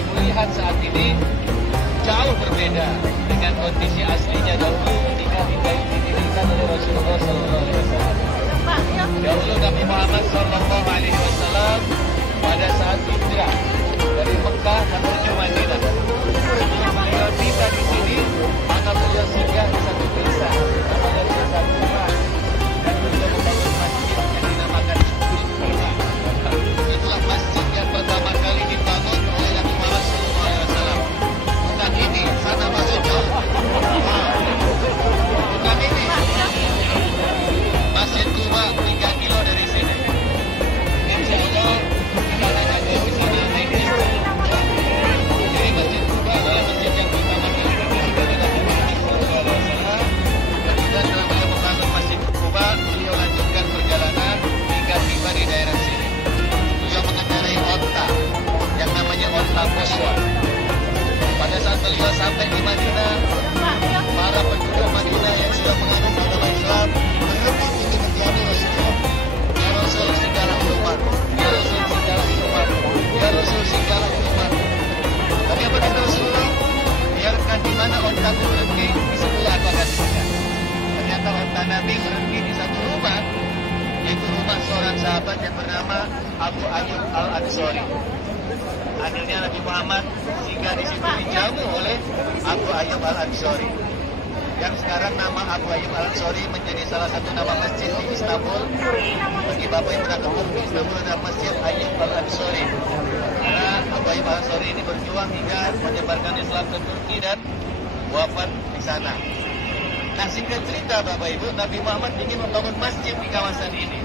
Ibu lihat saat ini jauh berbeda dengan kondisi aslinya dahulu ketika didirikan oleh Rasulullah SAW. Dahulu Nabi Muhammad SAW pada saat hijrah dari Mekah menuju Madinah. Sebelum beliau tiba di sini, maka beliau singgah di satu desa namanya Desa Quba, dan beliau membangun masjid yang dinamakan Quba. Itulah masjid yang pertama kali dibangun oleh Nabi Muhammad SAW. Bukan ini, sana masih jauh. Bukan ini. Masjid Quba 3 kilo dari sini. Insya Allah kita akan ke sini naik bis. Jadi Masjid Quba adalah masjid yang pertama kali dibangun oleh Nabi Muhammad SAW. Kemudian setelah beliau membangun Masjid Quba, beliau lanjutkan perjalanan hingga tiba di daerah sini. Beliau mengendarai onta yang namanya onta Qaswa. Pada saat beliau sampai di Madinah, para penduduk Madinah yang sudah menganut agama Islam berebut untuk menjadi Rasulullah. Ya Rasul, singgahlah di rumah. Ya Rasul, singgahlah di rumah. Ya Rasul, singgahlah di rumah. Tapi apa kata Rasulullah? Biarkan di mana ontaku berhenti, di sebelah aku akan singgah. Ternyata onta Nabi berhenti di satu rumah, yaitu rumah seorang sahabat yang bernama Abu Ayyub Al-Ansari. Akhirnya Nabi Muhammad singgah di situ dijamu oleh Abu Ayyub Al-Ansari. Yang sekarang nama Abu Ayyub Al-Ansari menjadi salah satu nama masjid di Istanbul. Bagi Bapak yang pernah ke Turki, Istanbul ada Masjid Ayyub Al-Ansari. Karena Abu Ayyub Al-Ansari ini berjuang hingga menyebarkan Islam ke Turki dan wafat di sana. Nah, singkat cerita Bapak Ibu, Nabi Muhammad ingin membangun masjid di kawasan ini.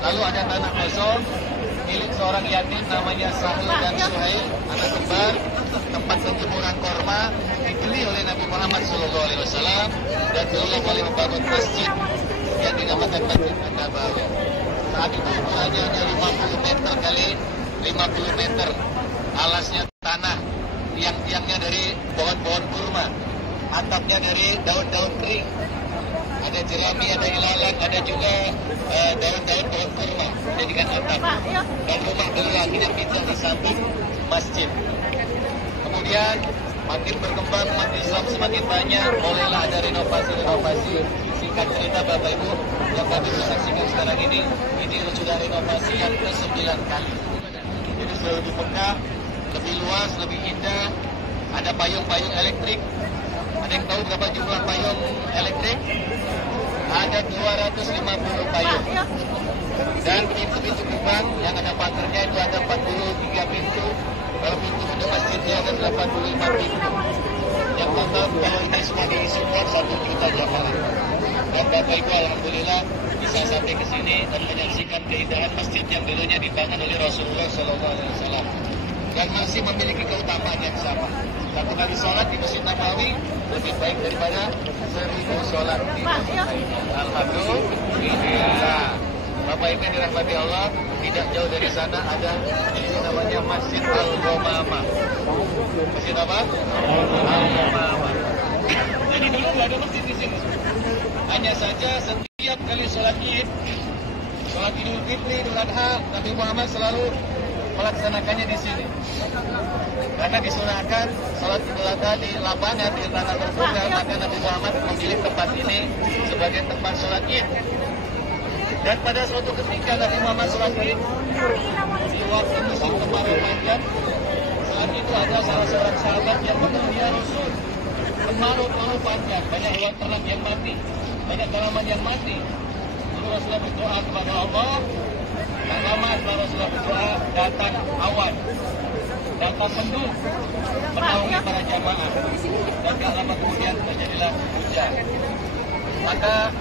Lalu ada tanah kosong milik seorang yatim namanya Sahal dan Suhail, anak kembar, tempat penjemuran korma dibeli oleh Nabi Muhammad SAW, dan beliau boleh membangun masjid yang dinamakan Masjid An-Nabawi. Saat itu ukurannya hanya 50 meter kali 50 meter, alasnya tanah, tiang-tiangnya dari pohon-pohon kurma, atapnya dari daun-daun kering, ada jerami, ada ilalang, ada juga daun-daun pohon kurma dijadikan atap. Dan rumah beliau tidak pindah di samping masjid. Kemudian makin berkembang, umat Islam semakin banyak, mulailah ada renovasi-renovasi. Singkat cerita Bapak Ibu, yang kami saksikan sekarang ini sudah renovasi yang ke-9 kali. Jadi sudah lebih megah, lebih luas, lebih indah. Ada payung-payung elektrik. Ada yang tahu berapa jumlah payung elektrik? Ada 250 payung. Dan pintu-pintu gerbang yang ada pagernya itu ada 43 pintu. Kalau pintu masjidnya ada 85 pintu. Yang total kalau ini semua diisi 1 juta jamaah. Dan Bapak Ibu alhamdulillah bisa sampai ke sini dan menyaksikan keindahan masjid yang dulunya dibangun oleh Rasulullah SAW. Dan masih memiliki keutamaan yang sama. Satu kali sholat di Masjid Nabawi lebih baik daripada 1000 sholat di masjid lainnya. Alhamdulillah. Bapak Ibu yang dirahmati Allah, tidak jauh dari sana ada ini namanya Masjid Al-Ghamamah. Masjid apa? Al-Ghamamah. Jadi dulu nggak ada masjid di sini. Hanya saja setiap kali sholat Id, sholat Idul Fitri, Idul Adha, Nabi Muhammad selalu melaksanakannya di sini. Karena disunahkan sholat Idul Adha di lapangan, di tanah terbuka, maka Nabi Muhammad memilih tempat ini sebagai tempat sholat Id. Dan pada suatu ketika Nabi Muhammad sholat Id, di waktu musim kemarau panjang, saat itu ada salah seorang sahabat yang mengenal ya Rasul, kemarau terlalu panjang, banyak hewan ternak yang mati, banyak tanaman yang mati. Lalu Rasulullah berdoa kepada Allah. Tak lama setelah Rasulullah berdoa, datang awan, datang mendung, menaungi para jamaah. Dan tak lama kemudian terjadilah hujan. Maka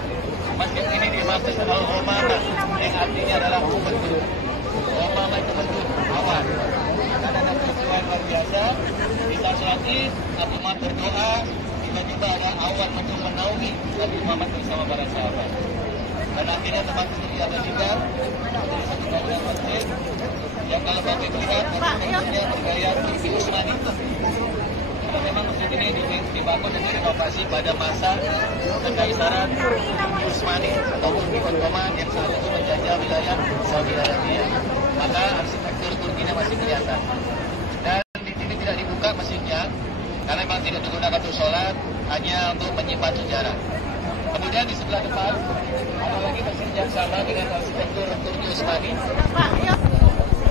masjid ini dimaksud Al-Ghamamah, yang artinya adalah mendung. Ghamamah itu mendung, awan. Karena ada peristiwa yang luar biasa. Di saat sholat Id, Nabi Muhammad berdoa, tiba-tiba ada awan mendung menaungi Nabi Muhammad bersama para sahabat. Dan akhirnya tempat ini ada juga dari satu bangunan masjid yang kalau Bapak melihat masjidnya bergaya Turki Utsmani. Karena memang masjid ini dibangun dan direnovasi pada masa Kekaisaran Turki Utsmani atau Turki Ottoman yang saat itu menjajah wilayah Saudi Arabia. Maka arsitektur Turkinya masih kelihatan. Dan di sini tidak digunakan untuk sholat, hanya untuk menyimpan sejarah. Kemudian di sebelah depan ada lagi masjid yang sama dengan arsitektur Turki Utsmani.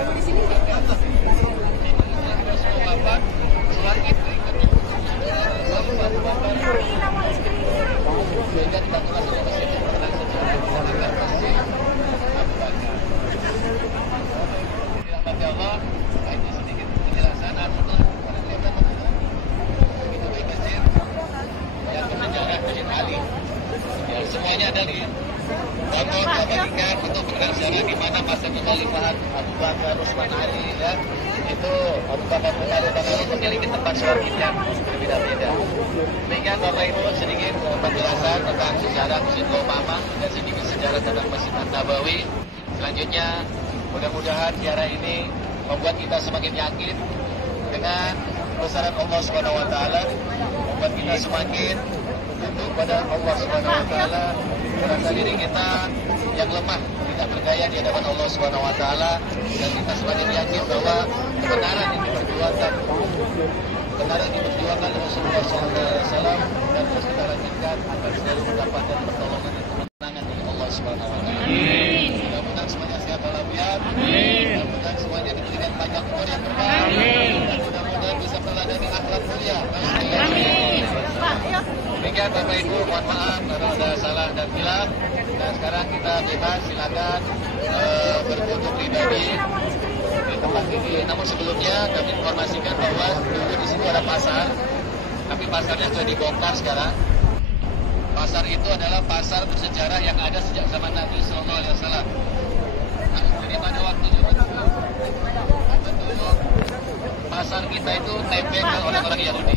Di sini sholat id sehingga dibantu masuk ke masjid yang pernah sejarah dengan masjid Abu Bakar. Dirahmati Allah, ini sedikit penjelasan untuk itu baik masjid yang bersejarah Masjid Ali. Ya, semuanya ada di bangun bagikan untuk mengenal sejarah di mana masa kekhalifahan Abu Bakar, Utsman, Ali, ya. Itu Abu Bakar memiliki tempat sholat id yang berbeda-beda. Demikian Bapak Ibu sedikit penjelasan tentang sejarah Masjid Umamah dan sedikit sejarah tentang Masjid Nabawi. Selanjutnya mudah-mudahan ziarah ini membuat kita semakin yakin dengan besaran Allah Subhanahu wa taala, membuat kita semakin tunduk pada Allah Subhanahu wa taala, merasa diri kita yang lemah tidak berdaya di hadapan Allah Subhanahu wa taala, dan kita semakin yakin bahwa kebenaran yang diperjuangkan Rasulullah SAW dan terus kita lanjutkan agar selalu mendapatkan pertolongan dan kemenangan dari Allah Subhanahu wa taala. Mudah-mudahan semuanya sehat walafiat. Mudah-mudahan semuanya diberikan banyak umur yang berkah. Dan mudah-mudahan bisa meladani akhlak mulia. Demikian Bapak Ibu, mohon maaf kalau ada salah dan hilaf. Dan sekarang kita bebas, silakan berfoto pribadi di tempat ini. Namun sebelumnya kami informasikan bahwa dulu di situ ada pasar, tapi pasarnya sudah dibongkar sekarang. Pasar itu adalah pasar bersejarah yang ada sejak zaman Nabi Sallallahu Alaihi Wasallam. Jadi pada waktu pasar kita itu tempel oleh orang Yahudi.